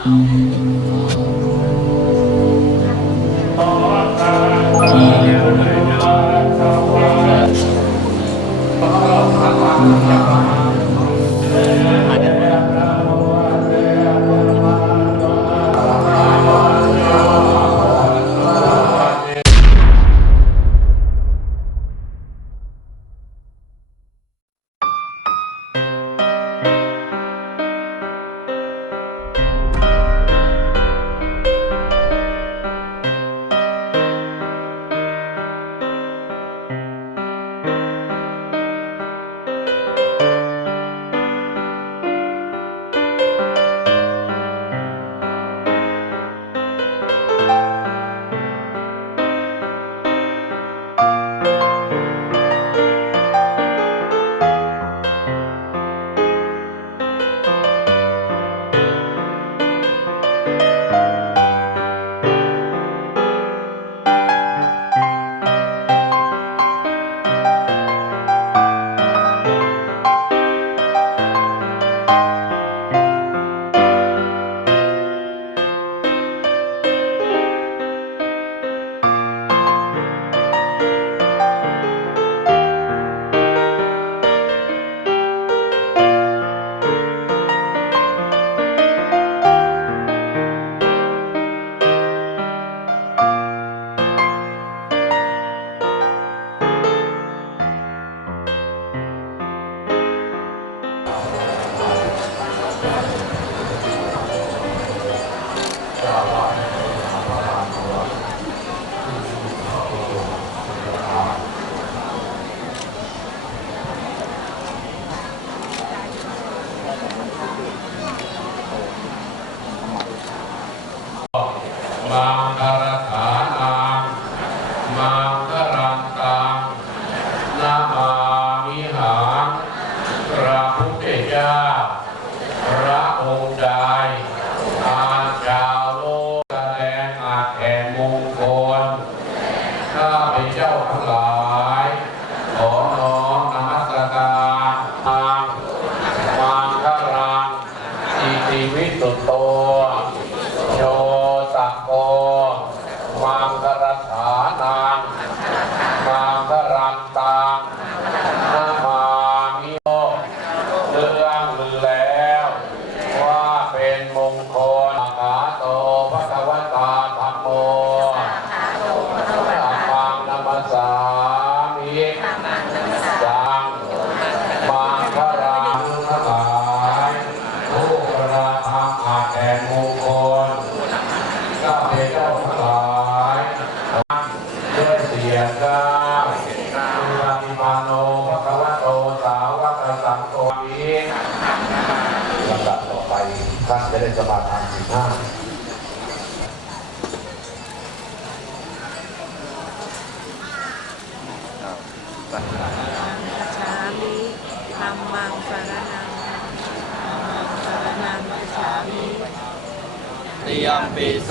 มั น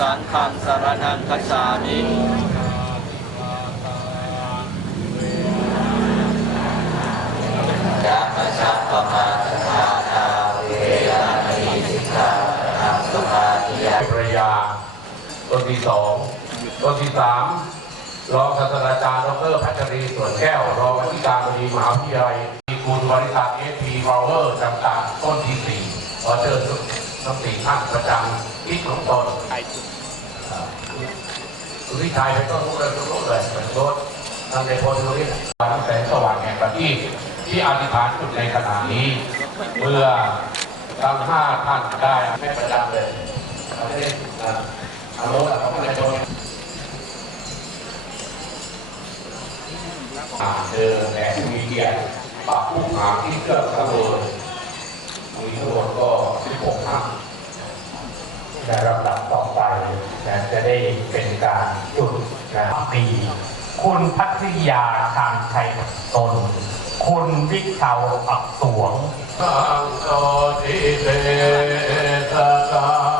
สังฆังสารนังคัจฉามิภรรยาต้นที่สองต้นที่สามรองศาสตราจารย์ดรพัชรีส่วนแก้ว รองอธิการบดีมหาวิทยาลัยมีคุณบริษัทเอสพีพาวเวอร์จำกัดต้นที่สี่ขอเชิญทั้งสี่ท่านประจำ ที่ของตนคุณวิชัยไปต้นทุกเลยทุกรุ่นเลยเป็นรถทำในโพธิ์ริวันแสงสว่างแห่งประทีปที่อธิษฐานจุดในขณะนี้ เมื่อทั้งห้าท่านได้ไม่ประจำเลยเราได้อาเอารถเขาไม่ได้โดนอ่าเจอแหล่มีเกียรติปากผู้หาที่เครื่องสำรวจมีทั้งหมดก็16ท่าน ในลำดับต่อไปนะจะได้เป็นการจุดนะปีคุณพัทยาทางชัยตน คุณวิชาวอักษวงสังโตทิเตสกา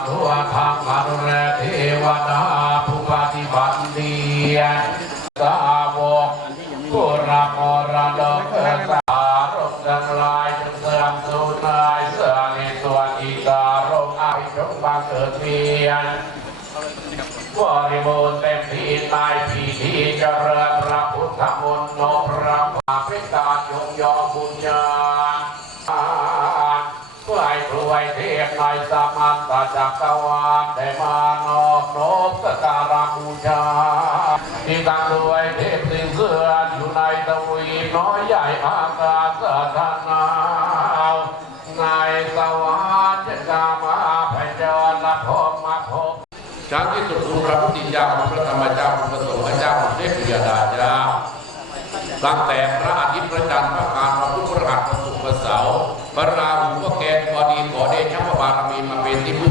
พสาธุอาธรรมอนุแรเทวดาผู้ปฏิบัติดีสาวกผู้รับมรดกเกิดสารกทั้งหลายจงเสื่อมสูญลายเสื่อในส่วนอีการงอาภิจงบังเกิดเพียงบริบูรณ์เต็มที่ในพิธีเจริ ตจักรวาลได้มานอบน้อมสกการะบูชาที่ตั้งด้วยเทพสิงเสืออยู่ในตะวีน้อยใหญ่อากาศธนาวในสวรรค์จะกามาพยนต์ละพบมาพบช้างที่สุดคุณพระพุทธเจ้าพระธรรมเจ้าพระสงฆ์เจ้าพระเทพยดาเจ้าตั้งแต่พระอาทิตย์พระจันทร์พระการพระพุทธพระหัตถ์พระศุกร์พระเสาร์พระราหูพระแก มี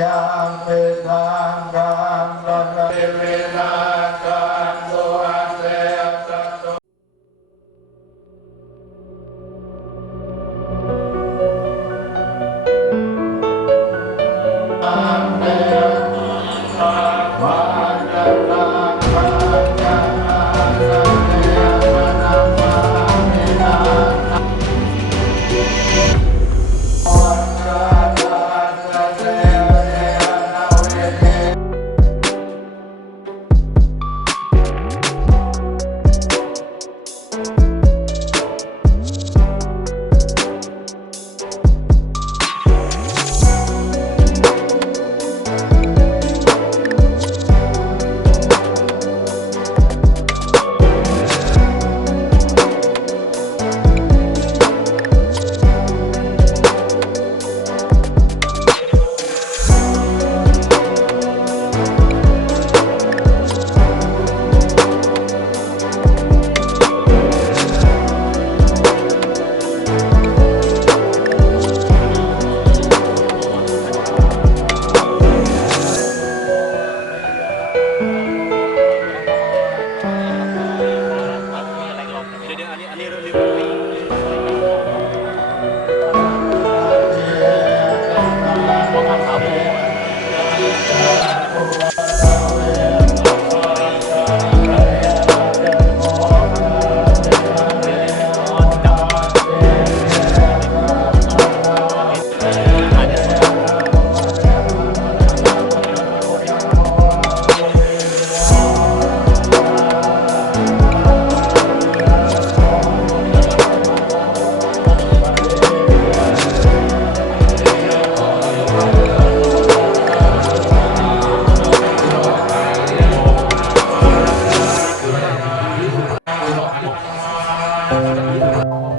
ยามปิสังการระกะเวนา มี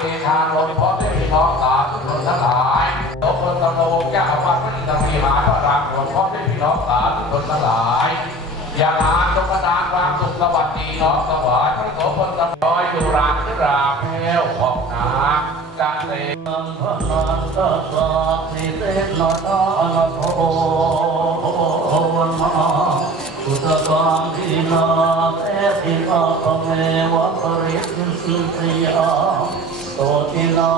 รัมหาเทชาลมพร้อมด้วยพี่น้องสาธุชนทั้งหลายโตคนตโลแก้ววัดพระอินทร์วิหารพระรามหลวงพร้อมด้วยพี่น้องสาธุชนทั้งหลายอย่างอานจงประทานความสุขสวัสดีน้อมถวายพระโสพลตำน้อยอยู่รานขึ้นราเพลวขอบนาการเตนังพนังตัสสะนิเตนะทานโทนะพุทธกังทินาเตตินาคเมวะปริสุทธิยา ोला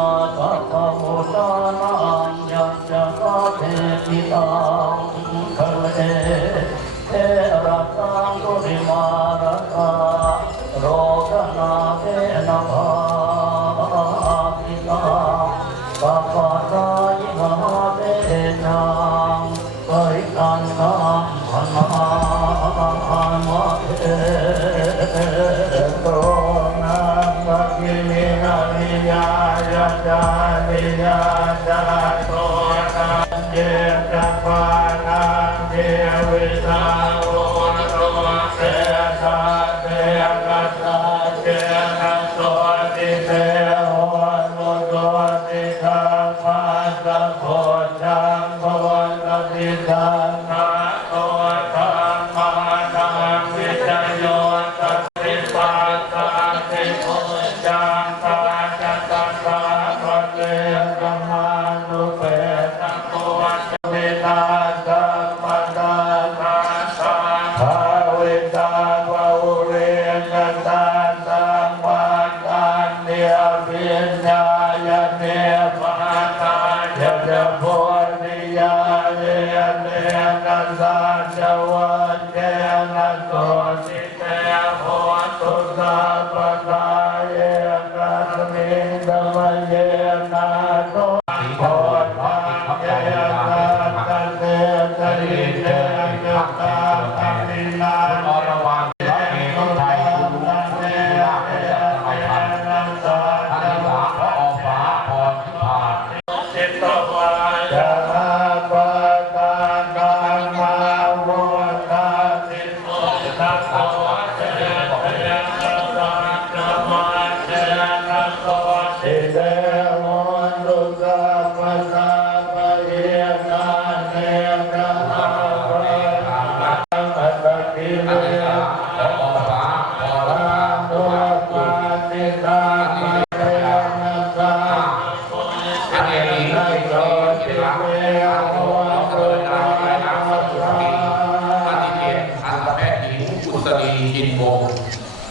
นวงศ์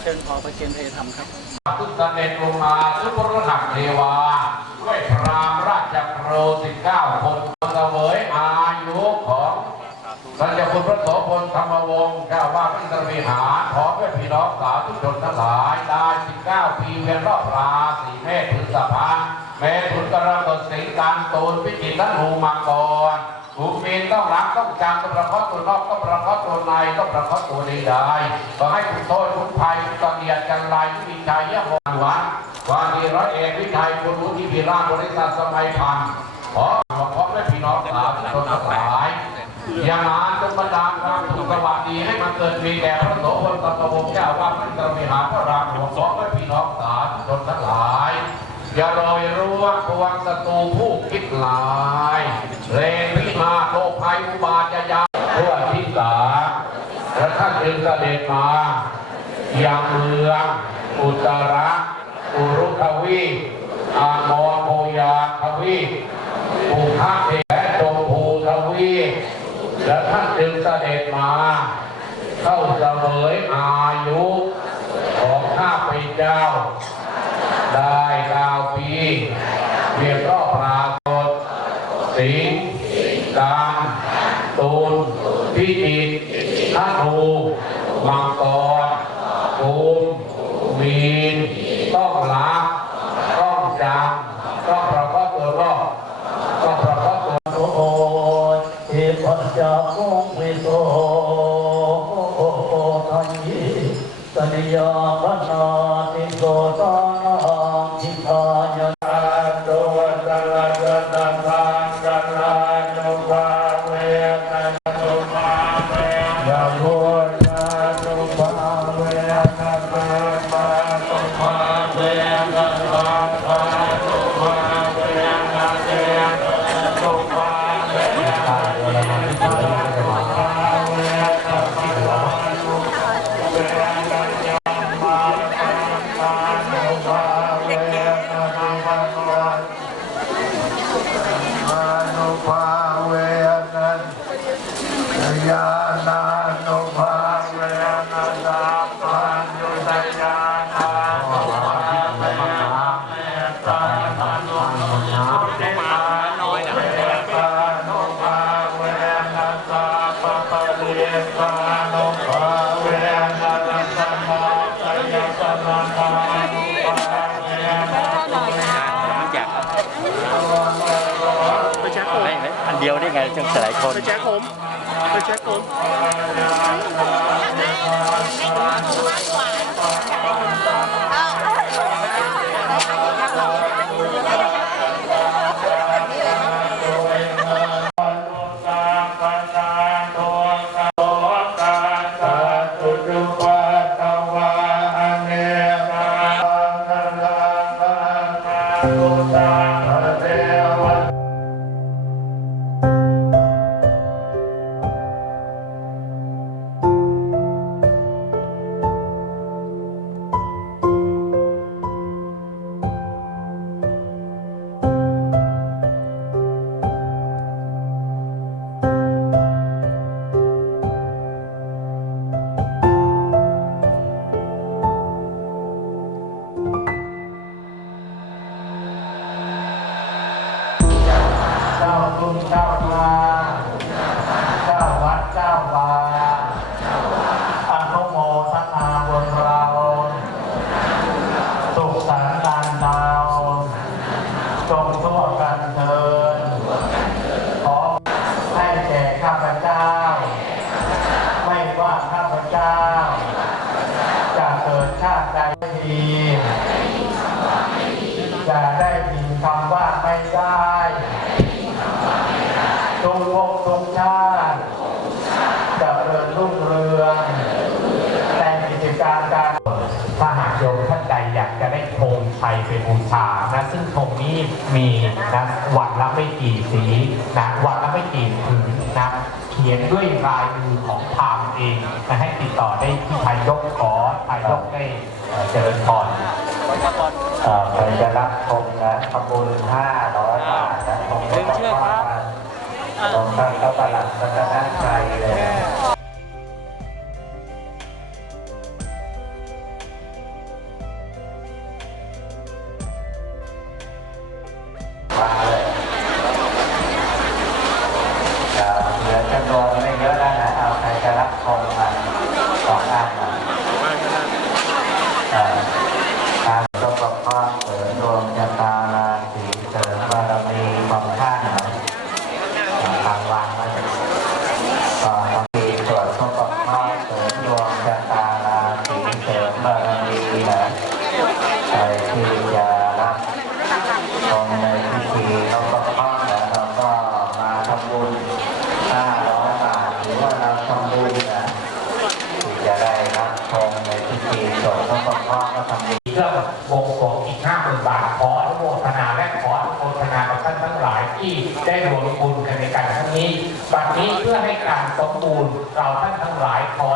เชิญขอประเคนเทธรรมครับทุกเสด็จลงมาทุกพระหักเทวาด้วยพรามราชโครสิบเก้าคนเสวยอายุของสัญญาคุณพระโสพลธรรมวงศ์เจ้าว่าพิตรวิหารขอเพื่อพี่น้องสาธุชนทั้งหลายได้19ปีเวียนรอบราศีเมษพฤษภาแม้ถุนกระตดสิงการตูนพิจิตรและหนูมังกร ภูมินต้องรักต้องจำต้องประคาะตัวนอกต้องประคาะตัวในต้องประคาะตัวในได้ขอให้คุณโทษคุณภัยคุณตอนเนียดกันลายที่มีใจเยี่ยมวันวัดวานีร้อยเอกวิชัยคุณรู้ที่พิราบริษัทสมัยพันธ์ขอขอให้พี่น้องสาธุชนทั้งหลายอย่างนั้นจงบันดาลความสุขสวัสดีให้มันเกิดมีแก่พระโสพลสัตวงศ์เจ้าว่าพระตรมิหาพระรามหลวงสองและพี่น้องสาธุชนทั้งหลายอย่าลอยรู้ว่าพวังศัตรูผู้คิดลายานจึงเสด็จมาย่างเมืองอุตระอุรุทวีอามโพยาทวีภูพะเอและชมพูทวีและท่านจึงเสด็จมา เข้าเสวยอายุของข้าพเจ้า ได้เก้าปีเพียงรอบปรากฏสิงห์การตูนพิจิตรธนู มังกรภูมิมีนต้องรักต้องจำต้องประกอบตัวรอบต้องประกอบตัวโอทิปัจจามุวิโสทันยิสนิยามนาติโสตา ไม่ไม่อันเดียวได้ไงจังหลายคนไปแจ็คผมไปแจ็คผมเว่าข้าพเจ้าจะเกิดชาติใดไม่ดีจะได้ยินคำว่าไม่ได้จงวงจงชาติจะเริญรุ่งเรืองในกิจการการถ้าหากโยมท่านใดอยากจะได้ธงชัยเป็นบูชานะซึ่งธงนี้มีนะวันละไม่กี่สีนะวันละไม่กี่ผืนนะเขียนด้วยลายมือของพราหมณ์ เองนะให้ติดต่อได้ที่ทายกขอทายกได้เอ่อเจริญพรเอ่อใครจะรับชมนะทำบุญห้าร้อยบาทนะผมก็ต้องว่าผมตั้งเขาประหลัดรัตนชัยเลย บูรณ์เราท่านทั้งหลายขอ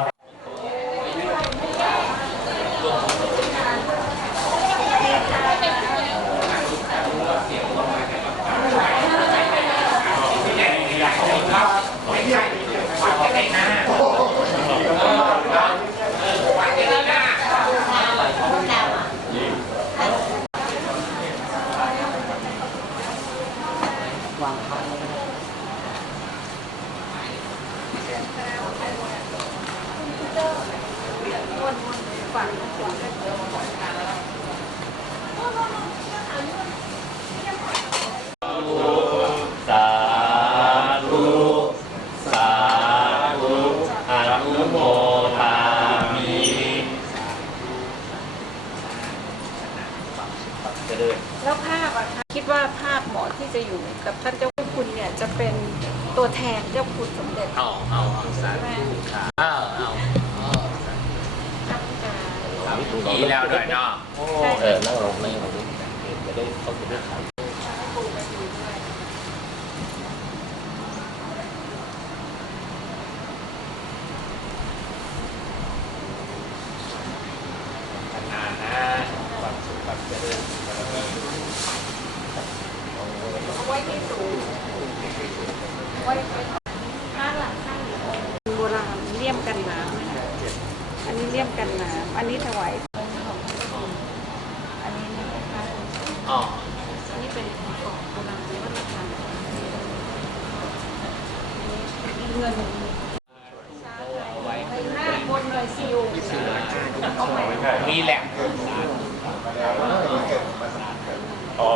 วาง สาธุสาธุอนุโมทามิแล้วภาพอะคะคิดว่าภาพเหมาะที่จะอยู่กับท่านเจ้าคุณเนี่ยจะเป็นตัวแทนเจ้าคุณสมเด็จเอาเอาเอาสาธุค่ะเอาเอา ตั้งใจ ถามถูกนี้ แล้วด้วยเนาะ เออนั่งลงนั่งลงจะได้เขาจะได้ขาย มีแหลมอ๋อ